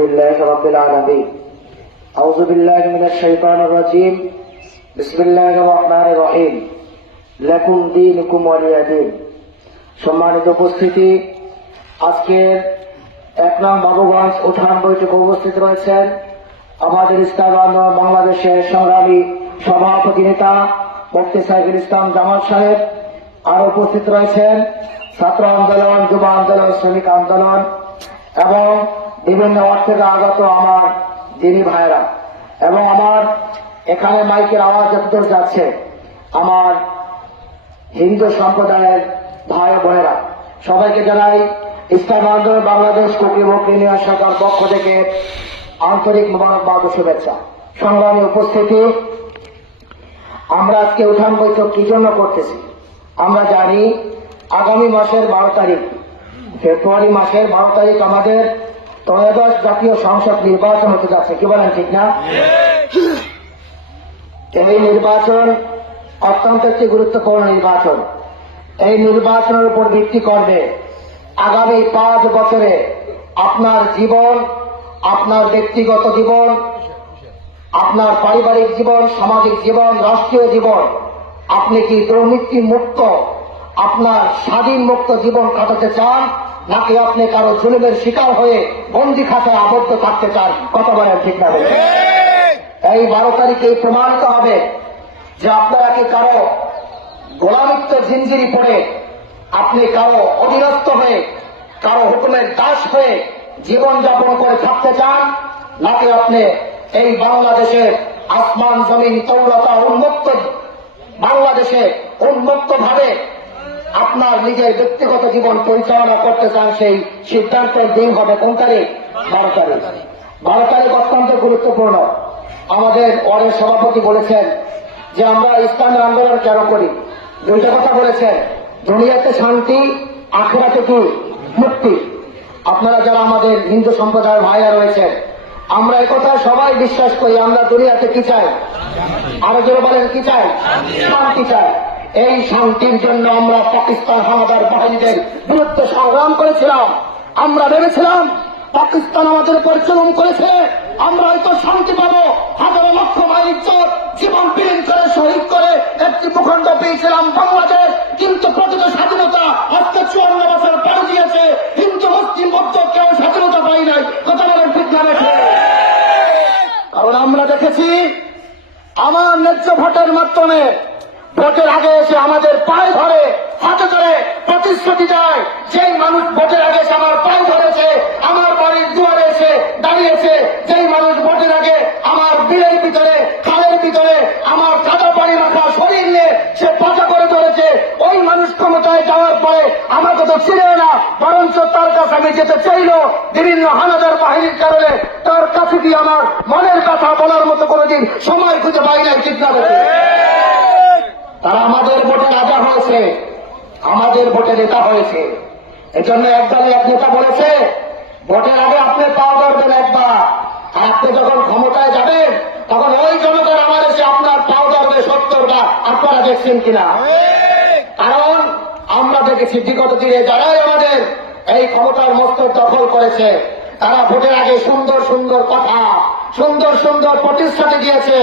لله رب العالمين أعوذ بالله من الشيطان الرجيم بسم الله الرحمن الرحيم لكم دينكم ولي دين। সম্মানিত উপস্থিতি, আজকের 1 নং বাবুগঞ্জ উঠান বৈঠকে উপস্থিত রয়েছেন আমাদের ইসলাম আন্দোলন বাংলাদেশের সংগ্রামী সভাপতি নেতা মুফতি সাইফুল ইসলাম জামাত সাহেব। আর উপস্থিত রয়েছেন ছাত্র আন্দোলন, যুব আন্দোলন, শ্রমিক আন্দোলন এবং বিভিন্ন ওয়ার্ড থেকে আগত আমার দিনী ভাইরা এবং আমার এখানে মাইকের আওয়াজ যতদূর যাচ্ছে আমার হিন্দু সম্প্রদায়ের ভাই বোনেরা, সবাইকে জানাই ইসলাম আন্দোলন বাংলাদেশ কর্তৃপক্ষ ইউনিয়ন শাখার পক্ষ থেকে আন্তরিক মোবারকবাদ ও শুভেচ্ছা। সংগ্রামী উপস্থিতি, আমরা আজকে উঠান বৈঠক কি জন্য করতেছি? আমরা জানি আগামী মাসের 12 তারিখ, ফেব্রুয়ারি মাসের 12 তারিখ আমাদের ত্রয়োদশ জাতীয় সংসদ নির্বাচন হতে যাচ্ছে। কি বলেন, ঠিক না? এই নির্বাচন অত্যন্ত একটি গুরুত্বপূর্ণ নির্বাচন। এই নির্বাচনের উপর ভিত্তি করবে আগামী 5 বছরে আপনার জীবন, আপনার ব্যক্তিগত জীবন, আপনার পারিবারিক জীবন, সামাজিক জীবন, রাষ্ট্রীয় জীবন। আপনি কি দুর্নীতি মুক্ত, আপনার স্বাধীন মুক্ত জীবন কাটাতে চান, নাকি আপনি কারো জুলুমের শিকার হয়ে বন্দি খাতায় আবদ্ধ থাকতে চান? কথা বলেন, ঠিক না? এই 12 তারিখে প্রমাণিত হবে যে আপনারা কি কারো গোলামিত্ব জিনজিরি পড়ে, আপনি কারো অধীনস্থ হয়ে, কারো হুকুমের দাস হয়ে জীবন যাপন করে থাকতে চান, নাকি আপনি এই বাংলাদেশের আসমান জমিন তৌলতা উন্মুক্ত বাংলাদেশে উন্মুক্ত ভাবে আপনার নিজের ব্যক্তিগত জীবন পরিচালনা করতে চান? সেই সিদ্ধান্তের দিন হবে কোন তারিখ? 12 তারিখ। 12 তারিখ অত্যন্ত গুরুত্বপূর্ণ। আমাদের ওয়ার্ডের সভাপতি বলেছেন যে আমরা ইসলামী আন্দোলন কেন করি। 2টা কথা বলেছেন, দুনিয়াতে শান্তি, আখিরাতে কি? মুক্তি। আপনারা যারা আমাদের হিন্দু সম্প্রদায়ের ভাইরা রয়েছেন, আমরা একথা সবাই বিশ্বাস করি। আমরা দুনিয়াতে কি চাই? আরো জোরে বলেন, কি চাই? শান্তি চাই। এই শান্তির জন্য আমরা পাকিস্তান হানাদার বাহিনীদের বিরুদ্ধে সংগ্রাম করেছিলাম। আমরা ভেবেছিলাম পাকিস্তান আমাদের উপর জুলুম করেছে, আমরা হয়তো শান্তি পাবো। হাজারো লক্ষ মাইল জীবন বিলীন করে শহীদ করে একটি ভূখণ্ড পেয়েছিলাম বাংলাদেশ। কিন্তু প্রকৃত স্বাধীনতা আজকে 54 বছর পরে দিয়েছে। হিন্দু মুসলিম মধ্য কেউ স্বাধীনতা পাই নাই। কথা বলেন, ঠিক না? কারণ আমরা দেখেছি আমার ন্যায্য ভোটের মাধ্যমে ভোটের আগে এসে আমাদের পায়ে ধরে, হাতে ধরে প্রতিশ্রুতি দেয়। যেই মানুষ ভোটের আগে এসে আমার পায়ে ধরেছে, আমার বাড়ির দুয়ারে এসে দাঁড়িয়েছে, যেই মানুষ ভোটের আগে আমার বিলের ভিতরে, খালের ভিতরে আমার কাদা পানি রাখা শরীর নিয়ে সে পাতা করে ধরেছে, ওই মানুষ ক্ষমতায় যাওয়ার পরে আমাকে তো ছিল না, বরঞ্চ তার কাছে আমি যেতে চাইল বিভিন্ন হানাদার বাহিনীর কারণে তার কাছে দিয়ে আমার মনের কথা বলার মতো কোনোদিন সময় খুঁজে পাই নাই। ঠিক না? তারা আমাদের ভোটে রাজা হয়েছে, আমাদের ভোটে নেতা হয়েছে। এজন্য একদলে এক নেতা বলেছে, ভোটের আগে আপনি পাও ধরবেন একবার, আর আপনি যখন ক্ষমতায় যাবেন তখন ওই জনগণ আমার এসে আপনার পাও ধরবে 70টা। আপনারা দেখছেন কিনা? কারণ আমরা দেখেছি বিগত দিনে যারাই আমাদের এই ক্ষমতার মস্তক দখল করেছে, তারা ভোটের আগে সুন্দর সুন্দর কথা, সুন্দর সুন্দর প্রতিশ্রুতি দিয়েছে,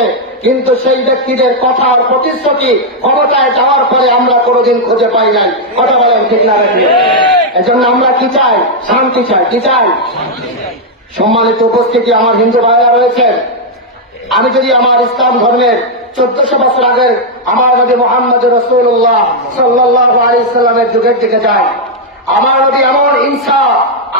কিন্তু সেই ব্যক্তিদের কথা আর প্রতিশ্রুতি ক্ষমতায় যাওয়ার পরে আমরা কোনোদিন খুঁজে পাই নাই। কথা বলেন, ঠিক না? এজন্য আমরা কি চাই? শান্তি চাই। কি চাই? সম্মানিত উপস্থিতি, আমার হিন্দু ভাইরা রয়েছেন। আমি যদি আমার ইসলাম ধর্মের 1400 বছর আগের আমার নবী মুহাম্মদ রাসূলুল্লাহ সাল্লাল্লাহু আলাইহি ওয়াসাল্লামের যুগের দিকে যাই, আমার নবী এমন হিংসা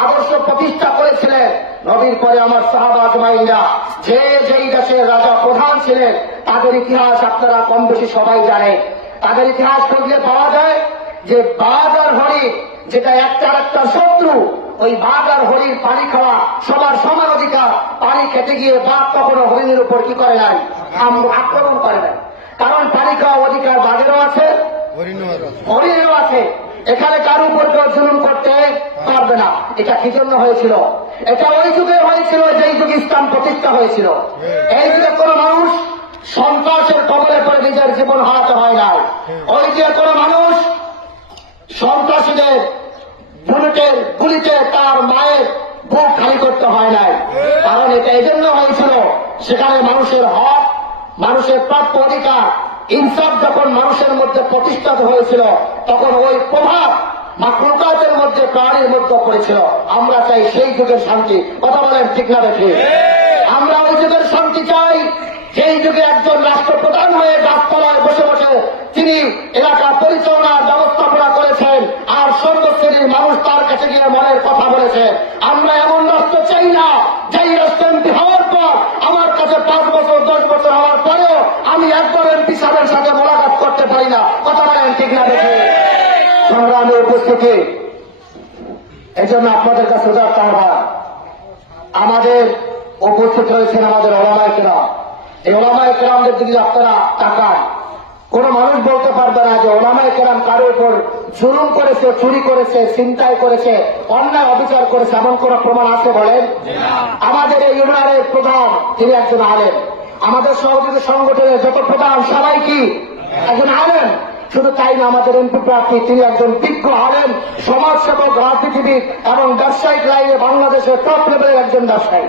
আদর্শ প্রতিষ্ঠা করেছিলেন। নবীর পরে আমার সাহাবা আজমাইনরা যে যেই দেশের রাজা প্রধান ছিলেন তাদের ইতিহাস আপনারা কম বেশি সবাই জানেন। তাদের ইতিহাস খুঁজলে পাওয়া যায় যে বাঘ আর হরিণ, যেটা একটার একটা শত্রু, ওই বাঘ আর হরিণ পানি খাওয়া সবার সমান অধিকার। পানি খেতে গিয়ে বাঘ কখনো হরিণের উপর কি করে নাই? আক্রমণ করে নাই। কারণ পানি খাওয়া অধিকার বাঘেরও আছে, হরিণেরও আছে। এখানে কার উপর কেউ জুলুম করতে পারবে না। এটা কি জন্য হয়েছিল? এটা ওই যুগে হয়েছিল যেই যুগে ইসলাম প্রতিষ্ঠা হয়েছিল। এই যুগে কোন মানুষ সন্ত্রাসের কবলে পড়ে নিজের জীবন হারাতে হয় না। ওই যে কোন মানুষ সন্ত্রাসীদের বুলেটের গুলিতে তার মায়ের বুক খালি করতে হয় নাই। কারণ এটা এজন্য হয়েছিল, সেখানে মানুষের হক, মানুষের প্রাপ্য অধিকার, ইনসাফ যখন মানুষের মধ্যে প্রতিষ্ঠিত হয়েছিল, তখন ওই প্রভাব মাখলুকাতের মধ্যে, প্রাণীর মধ্যে পড়েছিল। আমরা চাই সেই যুগের শান্তি। কথা বলেন ঠিক না দেখি? আমরা ওই যুগের শান্তি চাই, সেই যুগে একজন রাষ্ট্রপ্রধান হয়ে গাছতলায় বসে বসে তিনি এলাকা পরিচালনার ব্যবস্থাপনা করেছেন, আর সর্বশ্রেণীর মানুষ তার কাছে গিয়ে মনের কথা বলেছে। আমরা এমন রাষ্ট্র চাই না যেই রাষ্ট্র এমপি হওয়ার পর আমার কাছে 5 বছর 10 বছর হওয়ার পরেও আমি একবার এমপি সাহেবের সাথে মোলাকাত করতে পারি না। কথা বলেন ঠিক না দেখি? সংগ্রামে উপস্থিতি, এই জন্য আপনাদের কাছে উদাত্ত আহ্বান। আমাদের উপস্থিত রয়েছেন আমাদের ওলামায়ে কেরাম। এই ওলামায়ে কেরামদের দিকে আপনারা তাকান, কোন মানুষ বলতে পারবে না যে ওলামায়ে কেরাম কারো উপর জুলুম করেছে, চুরি করেছে, ছিনতাই করেছে, অন্যায় অবিচার করেছে, এমন কোন প্রমাণ আছে বলেন? আমাদের এই ইউনিয়নের প্রধান তিনি একজন আলেম। আমাদের সহযোগী সংগঠনের যত প্রধান সবাই কি একজন আলেম। শুধু তাই না, আমাদের এমপি প্রার্থী তিনি একজন বিজ্ঞ আলেম, সমাজসেবক, রাজনীতিবিদ এবং ব্যবসায়িক লাইনে বাংলাদেশের টপ লেভেলের একজন ব্যবসায়ী।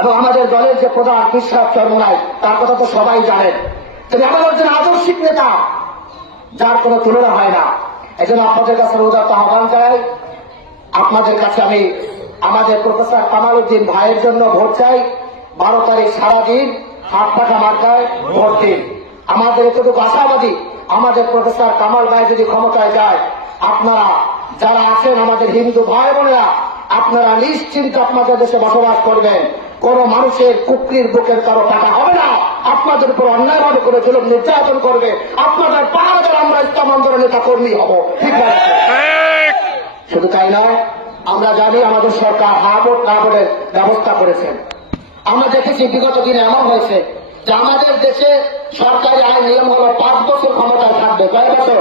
এবং আমাদের দলের যে প্রধান ইশরাক চরমনাই, তার কথা তো সবাই জানেন। তিনি আমাদের একজন আদর্শিক নেতা, যার কোনো তুলনা হয় না। এই জন্য আপনাদের কাছে উদাত্ত আহ্বান জানাই। আপনাদের কাছে আমি আমাদের প্রফেসর কামাল উদ্দিন ভাইয়ের জন্য ভোট চাই। 12 তারিখ সারাদিন হাত পাখা মার্কায় ভোট দিন। আমাদের এতটুকু আশাবাদী, আমাদের প্রফেসর কামাল ভাই যদি ক্ষমতায় যায়, আপনারা যারা আছেন আমাদের হিন্দু ভাই বোনেরা, আপনারা নিশ্চিন্ত আপনাদের দেশে বসবাস করবেন। কোন মানুষের কুকরির বুকের কারো টাকা হবে না, আপনাদের উপর অন্যায়ভাবে করে জুলুম নির্যাতন করবে। আপনাদের পাহাড়ের আমরা ইসলাম আন্দোলনের নেতা কর্মী হব, ঠিক আছে? শুধু তাই নয়, আমরা জানি আমাদের সরকার হা ভোট না ভোটের ব্যবস্থা করেছেন। আমরা দেখেছি বিগত দিনে এমন হয়েছে যে আমাদের দেশে সরকারি আইন নিয়ম হলো 5 বছর ক্ষমতায় থাকবে। কয় বছর?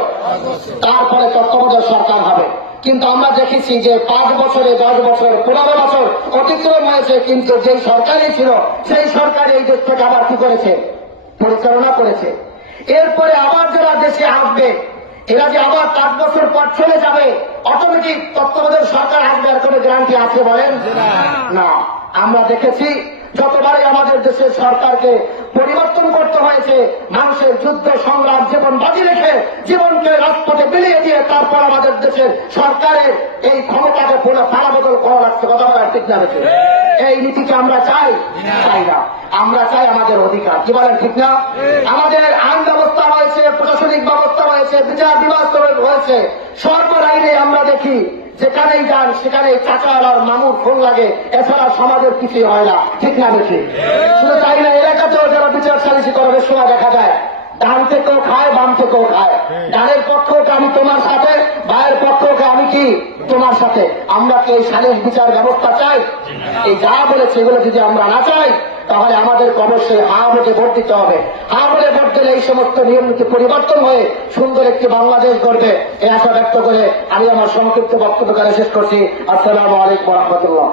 তারপরে তত্ত্বাবধায়ক সরকার হবে। কিন্তু আমরা দেখেছি যে 5 বছরে 10 বছর 15 বছর অতিক্রম হয়েছে, কিন্তু যেই সরকারই ছিল সেই সরকার এই দেশ থেকে আবার কি করেছে? পরিচালনা করেছে। এরপরে আবার যারা দেশে আসবে, এরা যে আবার 5 বছর পর চলে যাবে, অটোমেটিক তত্ত্বাবধায়ক সরকার আসবে, আর কোনো গ্যারান্টি আছে বলেন? না। আমরা দেখেছি যতবারই আমাদের দেশের সরকারকে পরিবর্তন করতে হয়েছে, মানুষের যুদ্ধ সংগ্রাম জীবন বাজি রেখে জীবনকে রাজপথে বিলিয়ে দিয়ে তারপর আমাদের দেশের সরকারের এই ক্ষমতাকে পুরো পালাবদল করা লাগছে। কথা বলার ঠিক না? এই নীতিকে আমরা চাই না। আমরা চাই আমাদের অধিকার। কি বলেন ঠিক না? আমাদের আইন ব্যবস্থা রয়েছে, প্রশাসনিক ব্যবস্থা রয়েছে, বিচার বিভাগ রয়েছে। সরকার আইনে আমরা দেখি যেখানেই যান সেখানেই চাচার আর মামুর ফোন লাগে, এছাড়া সমাজের কিছুই হয় না, ঠিক না? দেখি শুধু তাই না, এলাকাতেও যারা বিচার সালিসি করার সময় দেখা যায় ডান থেকেও খায়, বাম থেকেও খায়। ডানের পক্ষকে আমি তোমার সাথে, ভাইয়ের পক্ষকে আমি কি তোমার সাথে। আমরা কি এই সালিস বিচার ব্যবস্থা চাই? এই যা বলেছে এগুলো যদি আমরা না চাই, তাহলে আমাদের অবশ্যই হা ভোটে ভোট দিতে হবে। হা ভোটে ভোট দিলে এই সমস্ত নিয়ম নীতি পরিবর্তন হয়ে সুন্দর একটি বাংলাদেশ গড়বে, এই আশা ব্যক্ত করে আমি আমার সংক্ষিপ্ত বক্তব্য শেষ করছি। আসসালামু আলাইকুম ওয়া রাহমাতুল্লাহ।